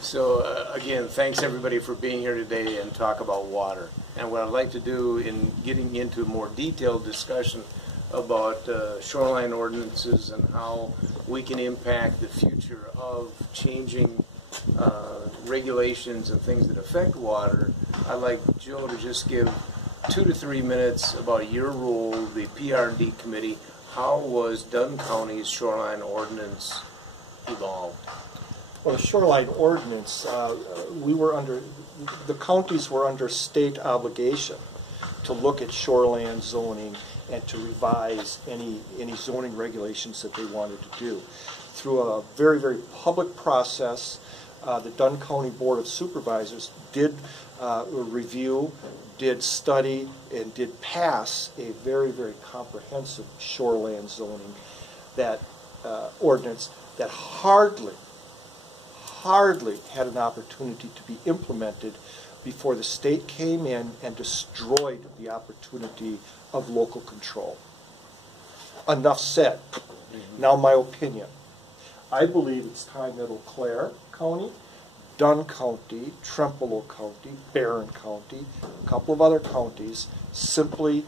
So again, thanks everybody for being here today and talk about water. And what I'd like to do in getting into a more detailed discussion about shoreline ordinances and how we can impact the future of changing regulations and things that affect water, I'd like Joe to just give 2 to 3 minutes about your role, the PRD committee. How was Dunn County's shoreline ordinance evolved? Well, the shoreline ordinance, the counties were under state obligation to look at shoreline zoning and to revise any zoning regulations that they wanted to do. Through a very, very public process, the Dunn County Board of Supervisors did review, did study, and did pass a very, very comprehensive shoreline zoning ordinance that hardly had an opportunity to be implemented before the state came in and destroyed the opportunity of local control. Enough said. Now my opinion. I believe it's time that Eau Claire County, Dunn County, Trempealeau County, Barron County, a couple of other counties simply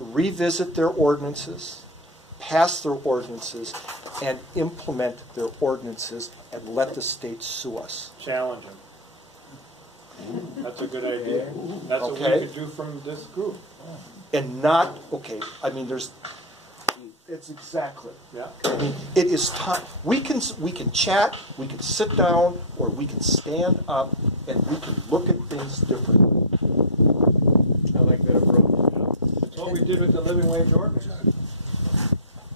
revisit their ordinances, pass their ordinances, and implement their ordinances and let the state sue us. Challenge them. That's a good idea. That's what we could do from this group. And not, okay, I mean, it's exactly. Yeah. I mean, it is time. We can chat, we can sit down, or we can stand up, and we can look at things differently. I like that approach. That's what we did with the living wage ordinance.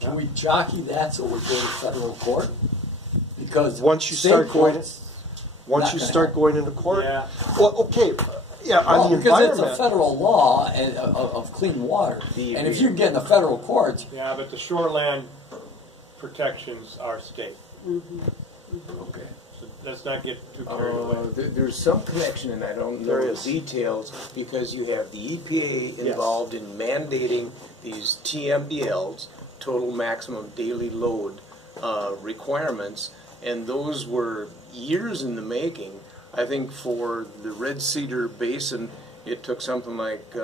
Can we jockey that so we go to federal court? Because once you start going into court, yeah. Well, okay, yeah, on the because environment, it's a federal law of clean water, and if you get in the federal courts, yeah, but the shoreland protections are state. okay. So let's not get too carried away. There's some connection, and I don't know the details, because you have the EPA involved in mandating these TMDLs, total maximum daily load requirements, and those were years in the making. I think for the Red Cedar Basin, it took something like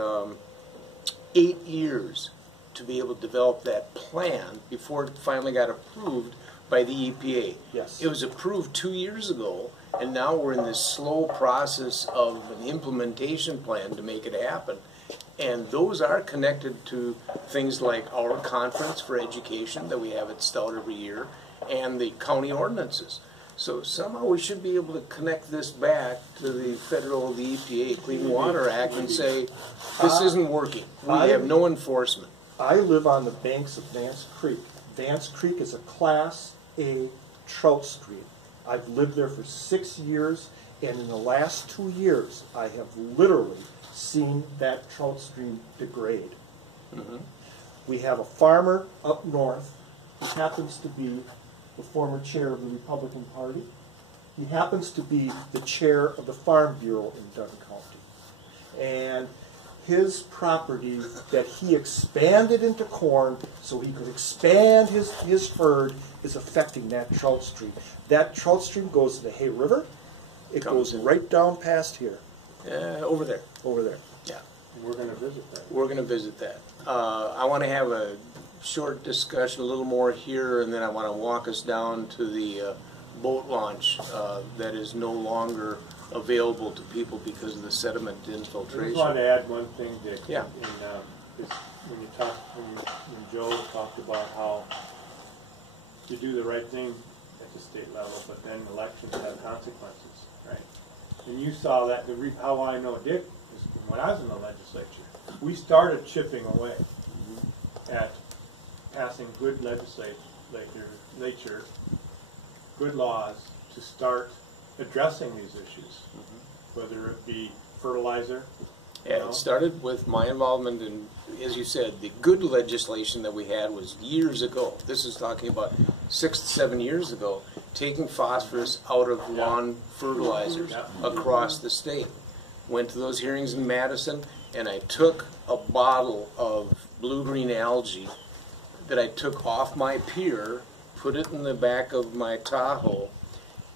8 years to be able to develop that plan before it finally got approved by the EPA. Yes. It was approved 2 years ago, and now we're in this slow process of an implementation plan to make it happen. And those are connected to things like our conference for education that we have at Stout every year, and the county ordinances. So somehow we should be able to connect this back to the federal, the EPA Clean Water Act and say, this isn't working. We have no enforcement. I live on the banks of Vance Creek. Vance Creek is a Class A trout stream. I've lived there for 6 years, and in the last 2 years, I have literally seen that trout stream degrade. We have a farmer up north who happens to be the former chair of the Republican Party. He happens to be the chair of the Farm Bureau in Dunn County. And his property that he expanded into corn so he could expand his herd is affecting that trout stream. That trout stream goes to the Hay River. It goes right down past here. Over there. Over there. Yeah. We're going to visit that. We're going to visit that. I want to have a short discussion, a little more here, and then I want to walk us down to the boat launch that is no longer available to people because of the sediment infiltration. I just want to add one thing, Dick. Yeah. When Joe talked about how you do the right thing at the state level, but then elections have consequences, right? And you saw that. How I know Dick is when I was in the legislature, we started chipping away at passing good legislature, good laws to start addressing these issues, whether it be fertilizer. Yeah, it started with my involvement in, as you said, the good legislation that we had was years ago. This is talking about 6 to 7 years ago, taking phosphorus out of lawn fertilizers across the state. Went to those hearings in Madison, and I took a bottle of blue-green algae that I took off my pier, put it in the back of my Tahoe,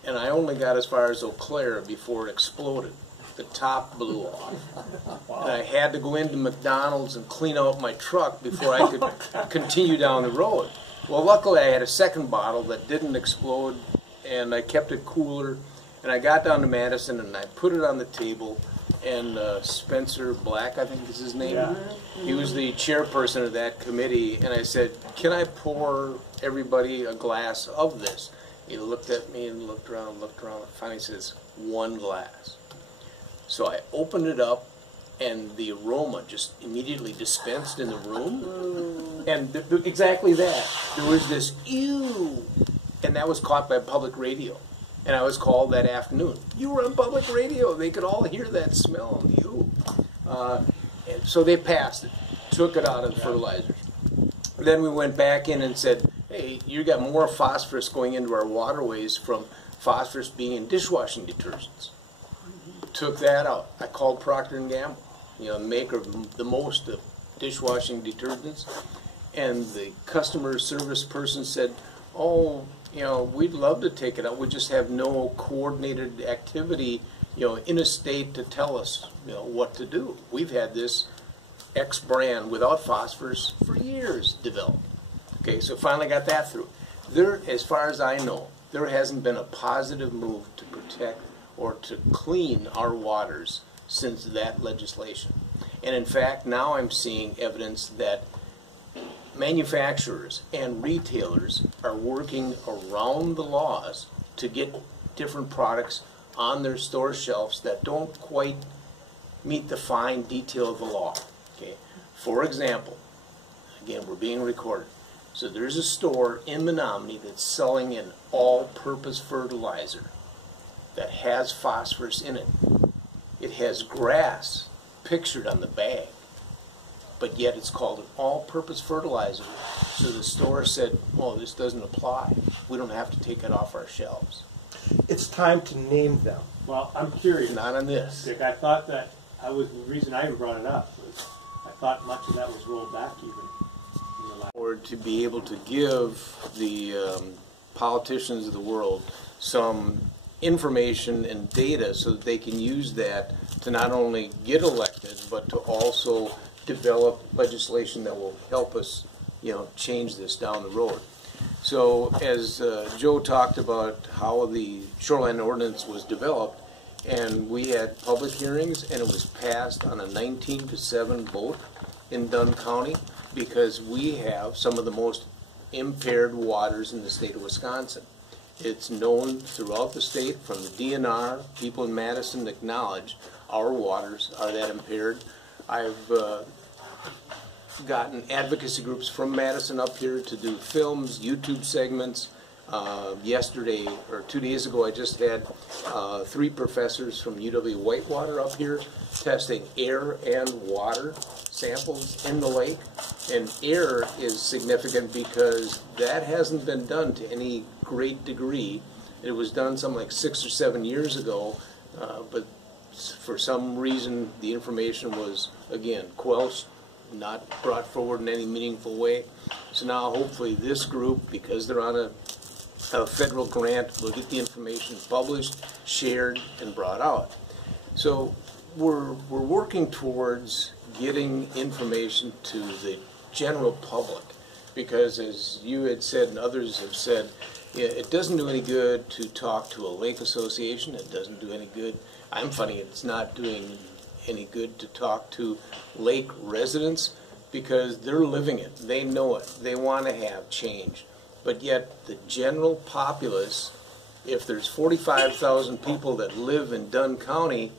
and I only got as far as Eau Claire before it exploded. The top blew off. And I had to go into McDonald's and clean out my truck before I could continue down the road. Well, luckily I had a second bottle that didn't explode, and I kept it cooler. And I got down to Madison and I put it on the table, and Spencer Black, I think is his name. Yeah. He was the chairperson of that committee, and I said, "Can I pour everybody a glass of this?" He looked at me and looked around, and finally says, "1 glass." So I opened it up, and the aroma just immediately dispensed in the room. And exactly that. There was this, ew, and that was caught by public radio. And I was called that afternoon. "You were on public radio." They could all hear that smell and ew. And so they passed it, took it out of the fertilizers. Then we went back in and said, "Hey, you got more phosphorus going into our waterways from phosphorus being in dishwashing detergents." Took that out. I called Procter & Gamble, the maker of the most of dishwashing detergents, and the customer service person said, "Oh, we'd love to take it out. We just have no coordinated activity, in a state to tell us, what to do. We've had this X brand without phosphorus for years developed." Okay, so finally got that through. There, as far as I know, there hasn't been a positive move to protect or to clean our waters since that legislation. And in fact, now I'm seeing evidence that manufacturers and retailers are working around the laws to get different products on their store shelves that don't quite meet the fine detail of the law. Okay. For example, again, we're being recorded. So there's a store in Menominee that's selling an all-purpose fertilizer that has phosphorus in it. It has grass pictured on the bag, but yet it's called an all-purpose fertilizer. So the store said, "Oh, this doesn't apply. We don't have to take it off our shelves." It's time to name them. Well, I'm curious. Not on this. Dick, I thought the reason I brought it up was I thought much of that was rolled back even in the last. Or to be able to give the politicians of the world some information and data so that they can use that to not only get elected, but to also develop legislation that will help us, change this down the road. So as Joe talked about how the shoreline ordinance was developed, and we had public hearings, and it was passed on a 19-7 vote in Dunn County, because we have some of the most impaired waters in the state of Wisconsin. It's known throughout the state, from the DNR, people in Madison acknowledge our waters are that impaired. I've gotten advocacy groups from Madison up here to do films, YouTube segments. Yesterday, or 2 days ago, I just had 3 professors from UW-Whitewater up here testing air and water samples in the lake. And air is significant because that hasn't been done to any great degree. It was done something like 6 or 7 years ago, but for some reason the information was, again, quelched, not brought forward in any meaningful way. So now hopefully this group, because they're on a federal grant, will get the information published, shared, and brought out. So we're working towards getting information to the general public, because as you had said and others have said, it doesn't do any good to talk to a lake association. It doesn't do any good. I'm finding it's not doing any good to talk to lake residents, because they're living it. They know it. They want to have change. But yet the general populace, if there's 45,000 people that live in Dunn County,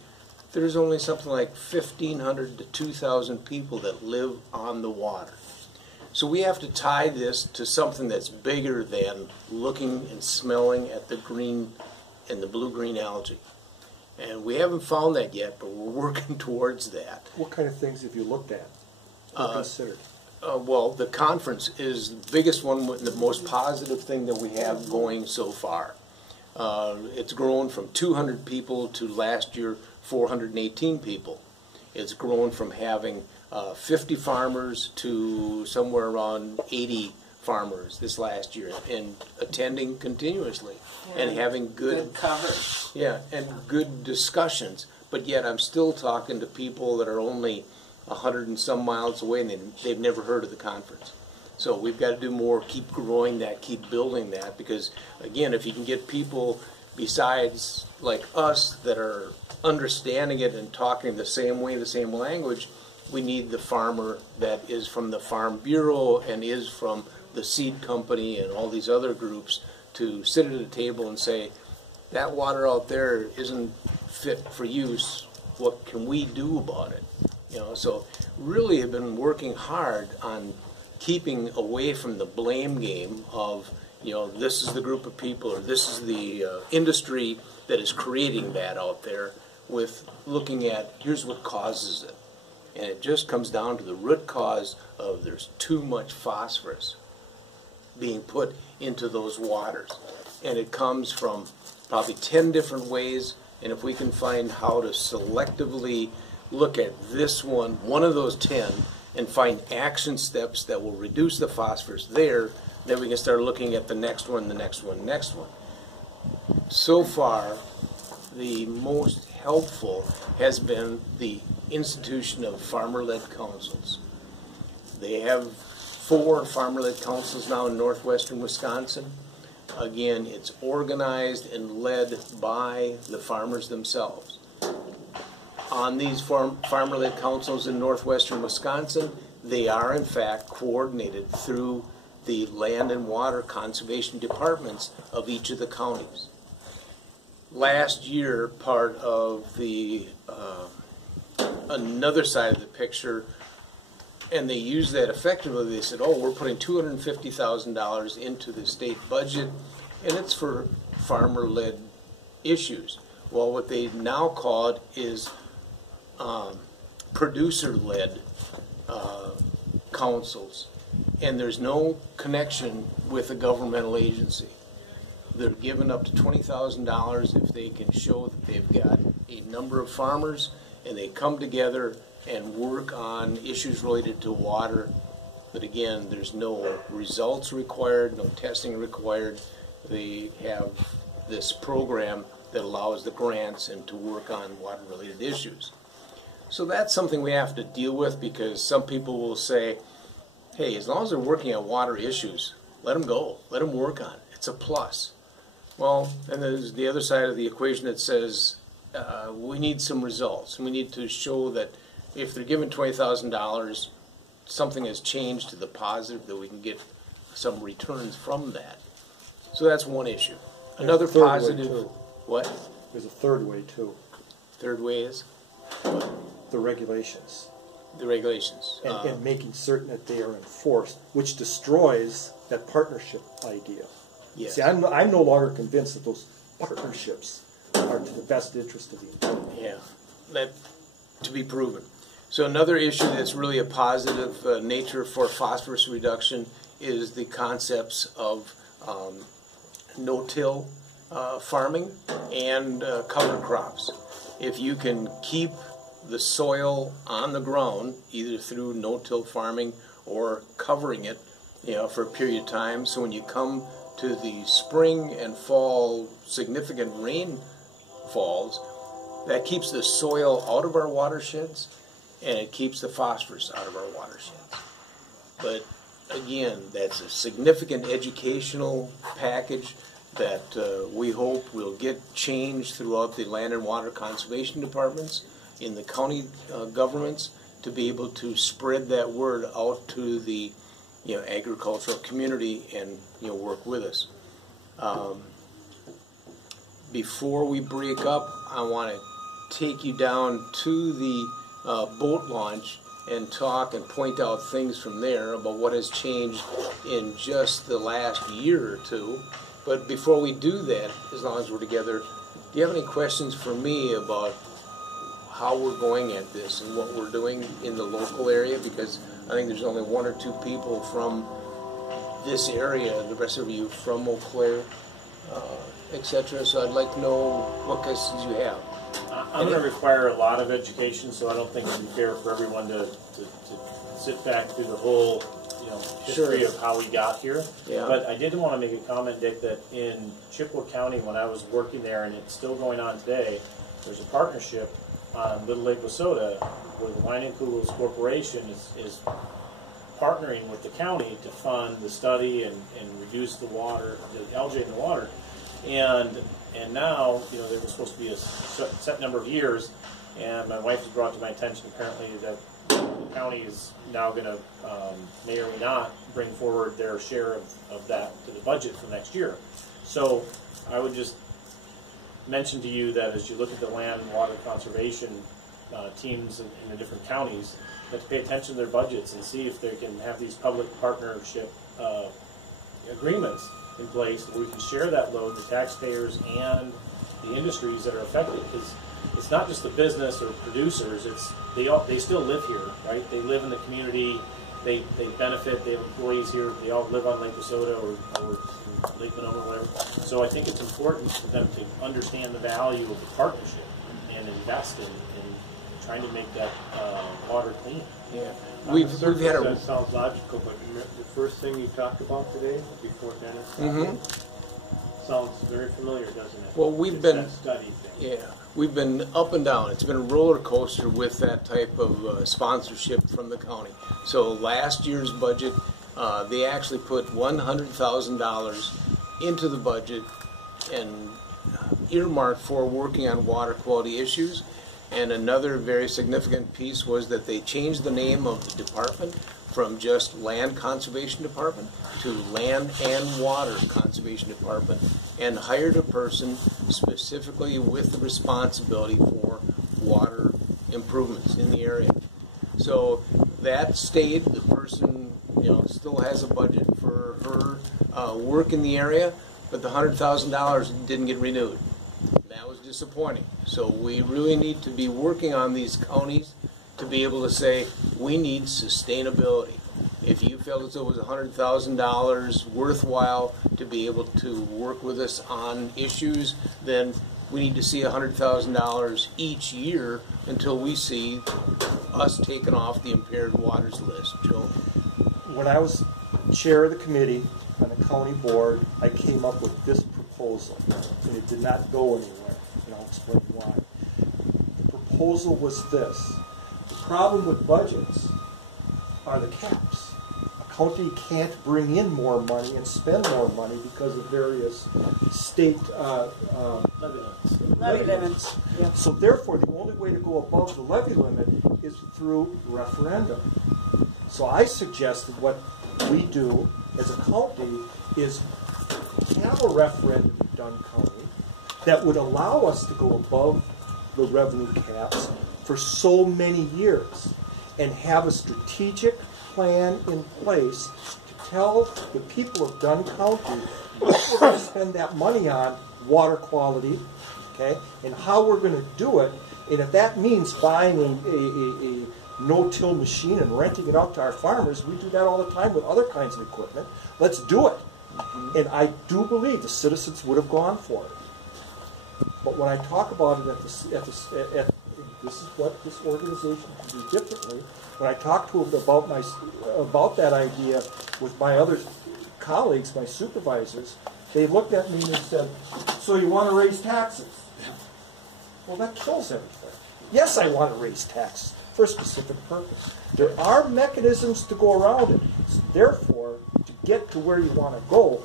there's only something like 1,500 to 2,000 people that live on the water. So we have to tie this to something that's bigger than looking and smelling at the green and the blue-green algae. And we haven't found that yet, but we're working towards that. What kind of things have you looked at or considered? Well, the conference is the biggest one, the most positive thing that we have going so far. It's grown from 200 people to last year 418 people. It's grown from having 50 farmers to somewhere around 80 farmers this last year and attending continuously and having good coverage. Yeah, and good discussions. But yet I'm still talking to people that are only 100 and some miles away and they've never heard of the conference. So we've got to do more, keep growing that, keep building that, because again, if you can get people besides like us that are understanding it and talking the same way, the same language, we need the farmer that is from the Farm Bureau and is from the seed company and all these other groups to sit at a table and say, that water out there isn't fit for use. What can we do about it? You know, so really have been working hard on keeping away from the blame game of, you know, this is the group of people or this is the industry that is creating that out there, with looking at here's what causes it. And it just comes down to the root cause of there's too much phosphorus being put into those waters. And it comes from probably 10 different ways, and if we can find how to selectively look at this one of those 10, and find action steps that will reduce the phosphorus there, then we can start looking at the next one, the next one, next one. So far, the most helpful has been the institution of farmer-led councils. They have 4 farmer-led councils now in northwestern Wisconsin. Again, it's organized and led by the farmers themselves. On these farmer-led councils in northwestern Wisconsin, they are in fact coordinated through the land and water conservation departments of each of the counties. Last year, part of the another side of the picture, and they used that effectively. They said, oh, we're putting $250,000 into the state budget, and it's for farmer-led issues. Well, what they now call it is producer-led councils, and there's no connection with a governmental agency. They're given up to $20,000 if they can show that they've got a number of farmers and they come together and work on issues related to water. But again, there's no results required, no testing required. They have this program that allows the grants and to work on water-related issues. So that's something we have to deal with, because some people will say, hey, as long as they're working on water issues, let them go, let them work on it. It's a plus. Well, and there's the other side of the equation that says we need some results, and we need to show that if they're given $20,000, something has changed to the positive, that we can get some returns from that. So that's one issue. Another positive. What? There's a third way too. Third way is what? The regulations. The regulations. And making certain that they are enforced, which destroys that partnership idea. Yes. See, I'm no longer convinced that those partnerships are to the best interest of the employee. Yeah, that to be proven. So another issue that's really a positive nature for phosphorus reduction is the concepts of no-till farming and cover crops. If you can keep the soil on the ground, either through no-till farming or covering it, you know, for a period of time, so when you come to the spring and fall significant rainfalls, that keeps the soil out of our watersheds and it keeps the phosphorus out of our watersheds. But again, that's a significant educational package that we hope will get changed throughout the land and water conservation departments in the county governments, to be able to spread that word out to the agricultural community and work with us. Before we break up, I want to take you down to the boat launch and talk and point out things from there about what has changed in just the last year or two. But before we do that, as long as we're together, do you have any questions for me about how we're going at this and what we're doing in the local area? Because I think there's only one or two people from this area, the rest of you from Eau Claire, etc. So I'd like to know what questions you have. I'm going to require a lot of education, so I don't think it'd be fair for everyone to sit back through the whole history of how we got here. Yeah. But I did want to make a comment, Dick, that in Chippewa County, when I was working there, and it's still going on today, there's a partnership on Little Lake, Wissota, where the Wine and Kugels Corporation is partnering with the county to fund the study and reduce the water, the algae in the water. And now, there was supposed to be a set number of years, and my wife has brought to my attention apparently that the county is now going to, may or may not, bring forward their share of that to the budget for next year. So I would just mention to you that as you look at the land and water conservation teams in the different counties, that to pay attention to their budgets and see if they can have these public partnership agreements in place where we can share that load, the taxpayers and the industries that are affected, because it's not just the business or producers, they still live here, right? They live in the community, they benefit, they have employees here, they all live on Lake Wissota or Lake Monona or whatever. So I think it's important for them to understand the value of the partnership and invest in trying to make that water clean. Yeah. We've had that sounds logical, but the first thing you talked about today, before Dennis, sounds very familiar, doesn't it? Well, we've been that study thing. Yeah, we've been up and down. It's been a roller coaster with that type of sponsorship from the county. So last year's budget, they actually put $100,000 into the budget and earmarked for working on water quality issues. And another very significant piece was that they changed the name of the department from just Land Conservation Department to Land and Water Conservation Department, and hired a person specifically with the responsibility for water improvements in the area. So that stayed. The person, still has a budget for her work in the area, but the $100,000 didn't get renewed. That was disappointing. So we really need to be working on these counties to be able to say we need sustainability. If you felt as though it was $100,000 worthwhile to be able to work with us on issues, then we need to see $100,000 each year until we see us taken off the impaired waters list. Joe? When I was chair of the committee on the county board, I came up with this proposal, and it did not go anywhere, and I'll explain why. The proposal was this. The problem with budgets are the caps. A county can't bring in more money and spend more money because of various state levy limits. Yeah. So therefore, the only way to go above the levy limit is through referendum. So I suggested what we do as a county is have a referendum in Dunn County that would allow us to go above the revenue caps for so many years and have a strategic plan in place to tell the people of Dunn County what we're going to spend that money on, water quality, okay, and how we're going to do it. And if that means buying a no-till machine and renting it out to our farmers, we do that all the time with other kinds of equipment. Let's do it. And I do believe the citizens would have gone for it. But when I talk about it this is what this organization can do differently. When I talked to them about that idea with my other colleagues, my supervisors, they looked at me and said, "So you want to raise taxes?" Well, that kills everything. Yes, I want to raise taxes for a specific purpose. There are mechanisms to go around it. Therefore, to get to where you want to go,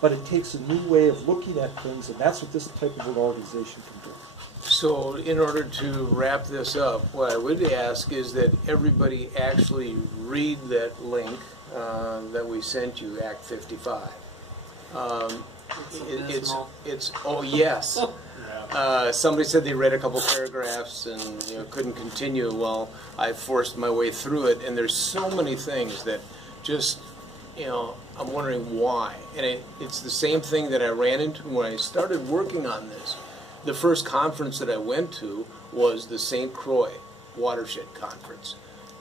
but it takes a new way of looking at things, and that's what this type of an organization can do. So in order to wrap this up, what I would ask is that everybody actually read that link that we sent you, Act 55. It's oh yes. Somebody said they read a couple paragraphs and couldn't continue. Well, I forced my way through it, and there's so many things that just I'm wondering why. And it's the same thing that I ran into when I started working on this. The first conference that I went to was the St. Croix Watershed Conference,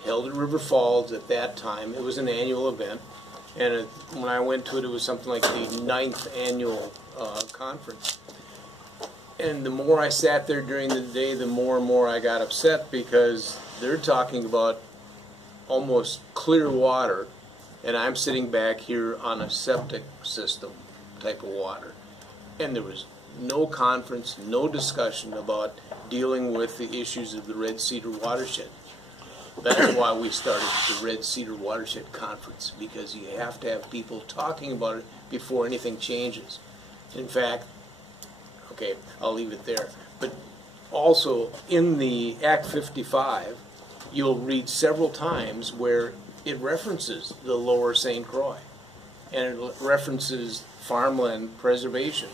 held at River Falls at that time. It was an annual event, and when I went to it, it was something like the 9th annual conference. And the more I sat there during the day, the more and more I got upset, because they're talking about almost clear water, and I'm sitting back here on a septic system type of water. And there was no conference, no discussion about dealing with the issues of the Red Cedar Watershed. That's why we started the Red Cedar Watershed Conference, because you have to have people talking about it before anything changes. In fact, okay, I'll leave it there. But also in the Act 55, you'll read several times where it references the Lower St. Croix, and it references farmland preservation.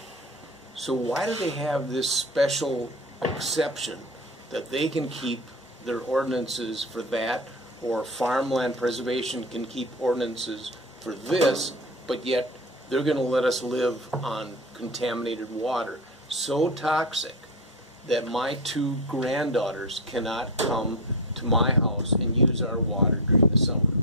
So why do they have this special exception that they can keep their ordinances for that, or farmland preservation can keep ordinances for this, but yet they're going to let us live on contaminated water, so toxic that my 2 granddaughters cannot come to my house and use our water during the summer.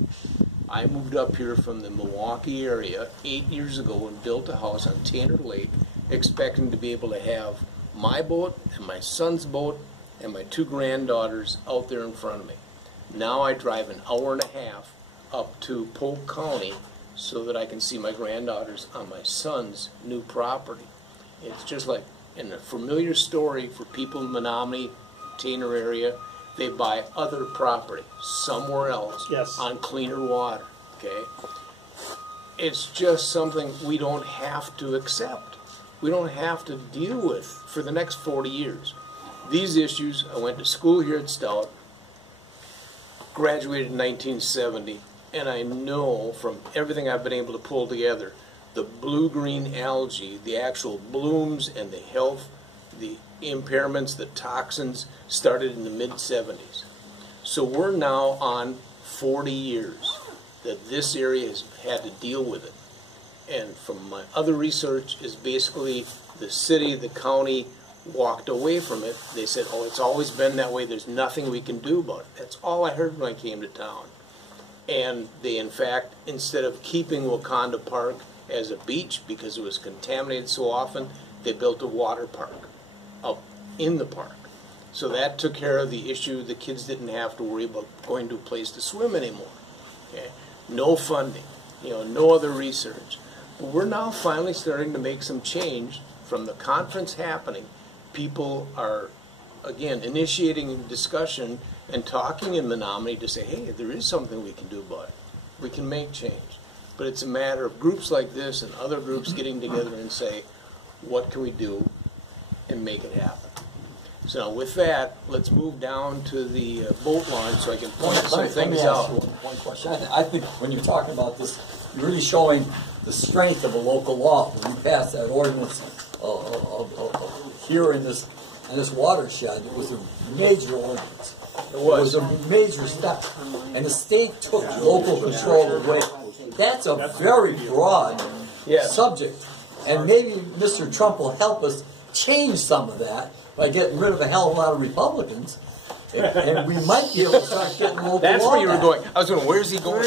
I moved up here from the Milwaukee area 8 years ago and built a house on Tainter Lake, expecting to be able to have my boat and my son's boat and my 2 granddaughters out there in front of me. Now I drive an hour and a half up to Polk County so that I can see my granddaughters on my son's new property. It's just like in a familiar story for people in Menominee, Tainter area. They buy other property somewhere else on cleaner water, okay? It's just something we don't have to accept. We don't have to deal with for the next 40 years. These issues, I went to school here at Stout, graduated in 1970, and I know from everything I've been able to pull together, the blue-green algae, the actual blooms and the health, the impairments, the toxins started in the mid-70s. So we're now on 40 years that this area has had to deal with it. And from my other research is basically the city, the county walked away from it. They said, oh, it's always been that way. There's nothing we can do about it. That's all I heard when I came to town. And they, in fact, instead of keeping Wakanda Park as a beach because it was contaminated so often, they built a water park up in the park. So that took care of the issue. The kids didn't have to worry about going to a place to swim anymore. Okay? No funding, no other research. But we're now finally starting to make some change from the conference happening. People are, again, initiating discussion and talking in Menominee to say, hey, there is something we can do about it. We can make change. But it's a matter of groups like this and other groups getting together and say, what can we do and make it happen? So now with that, let's move down to the boat launch so I can point some things out. Let me ask you one question. I think when you're talking about this, you're really showing the strength of a local law. When we passed that ordinance here in this watershed, it was a major ordinance. It was a major step. And the state took local control away. That's a very broad subject. And maybe Mr. Trump will help us change some of that by getting rid of a hell of a lot of Republicans. And we might be able to start getting local law. That's where you were going. I was going, where's he going?